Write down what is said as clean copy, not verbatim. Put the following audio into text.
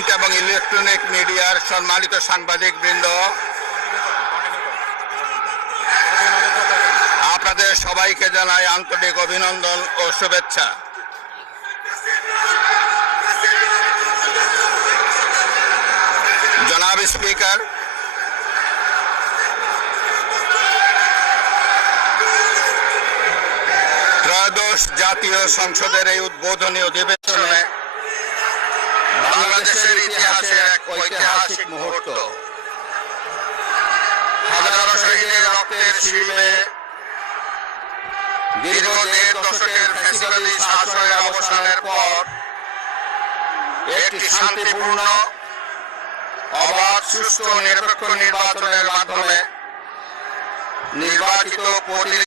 Print এবং electronic মিডিয়ার সম্মানিত সাংবাদিকবৃন্দ, আপনাদের সবাইকে জানাই আন্তরিক অভিনন্দন ও শুভেচ্ছা। জনাব স্পিকার, ত্রয়োদশ জাতীয় সংসদের এই উদ্বোধনী অধিবেশনে বাংলাদেশের ইতিহাসে এক ঐতিহাসিক মুহূর্ত। হাজারো শহীদের রক্তের শিবিরে দীর্ঘ ১.৫ দশকের ফ্যাসিবাদী শাসনের অবসানের পর একটি শান্তিপূর্ণ, অবাধ, সুষ্ঠু ও নিরপেক্ষ নির্বাচনের মাধ্যমে নির্বাচিত